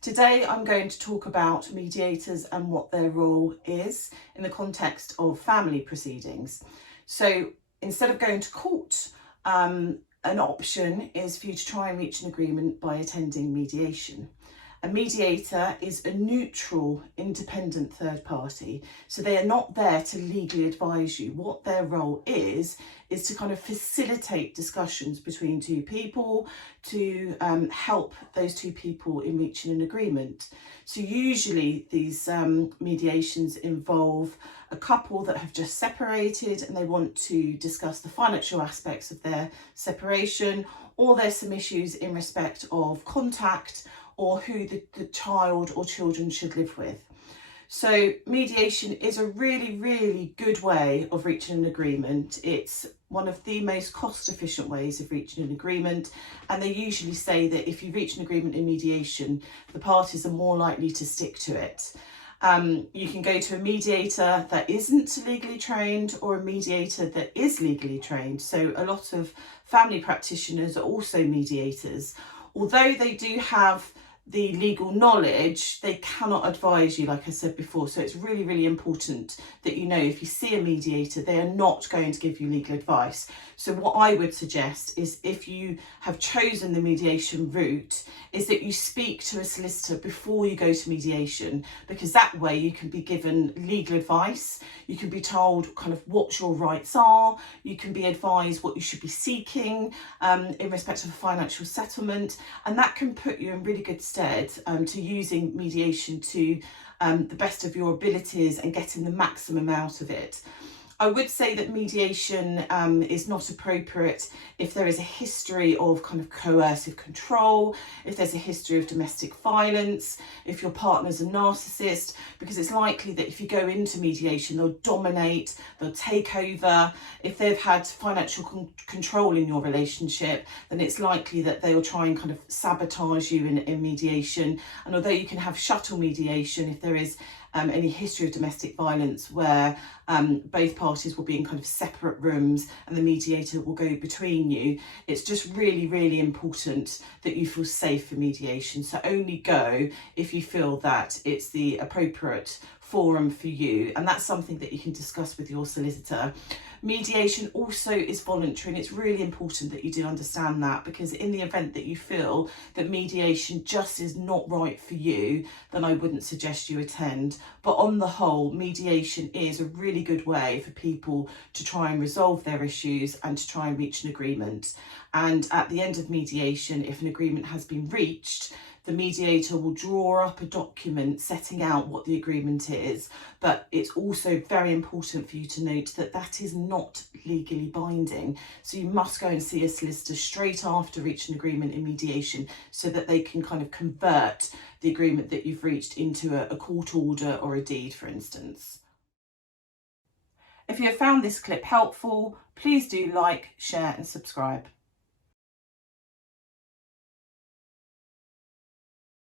Today I'm going to talk about mediators and what their role is in the context of family proceedings. So instead of going to court, an option is for you to try and reach an agreement by attending mediation. A mediator is a neutral, independent third party. So they are not there to legally advise you. What their role is to kind of facilitate discussions between two people, to help those two people in reaching an agreement. So usually these mediations involve a couple that have just separated and they want to discuss the financial aspects of their separation, or there's some issues in respect of contact or who the child or children should live with. So mediation is a really good way of reaching an agreement. It's one of the most cost efficient ways of reaching an agreement, and they usually say that if you reach an agreement in mediation, the parties are more likely to stick to it. You can go to a mediator that isn't legally trained or a mediator that is legally trained. So a lot of family practitioners are also mediators. Although they do have the legal knowledge, they cannot advise you, like I said before. So it's really important that you know, if you see a mediator, they are not going to give you legal advice. So what I would suggest is, if you have chosen the mediation route, is that you speak to a solicitor before you go to mediation, because that way you can be given legal advice, you can be told kind of what your rights are, you can be advised what you should be seeking in respect of a financial settlement, and that can put you in really good stead to using mediation to the best of your abilities and getting the maximum out of it. I would say that mediation is not appropriate if there is a history of kind of coercive control, if there's a history of domestic violence, if your partner's a narcissist, because it's likely that if you go into mediation, they'll dominate, they'll take over. If they've had financial control in your relationship, then it's likely that they'll try and kind of sabotage you in mediation. And although you can have shuttle mediation, if there is any history of domestic violence where both parties will be in kind of separate rooms and the mediator will go between you, it's just really important that you feel safe for mediation. So only go if you feel that it's the appropriate forum for you, and that's something that you can discuss with your solicitor. Mediation also is voluntary, and it's really important that you do understand that, because in the event that you feel that mediation just is not right for you, then I wouldn't suggest you attend. But on the whole, mediation is a really good way for people to try and resolve their issues and to try and reach an agreement. And at the end of mediation, if an agreement has been reached, the mediator will draw up a document setting out what the agreement is, but it's also very important for you to note that that is not legally binding. So you must go and see a solicitor straight after reaching an agreement in mediation, so that they can kind of convert the agreement that you've reached into a court order or a deed, for instance. If you have found this clip helpful, please do like, share and subscribe.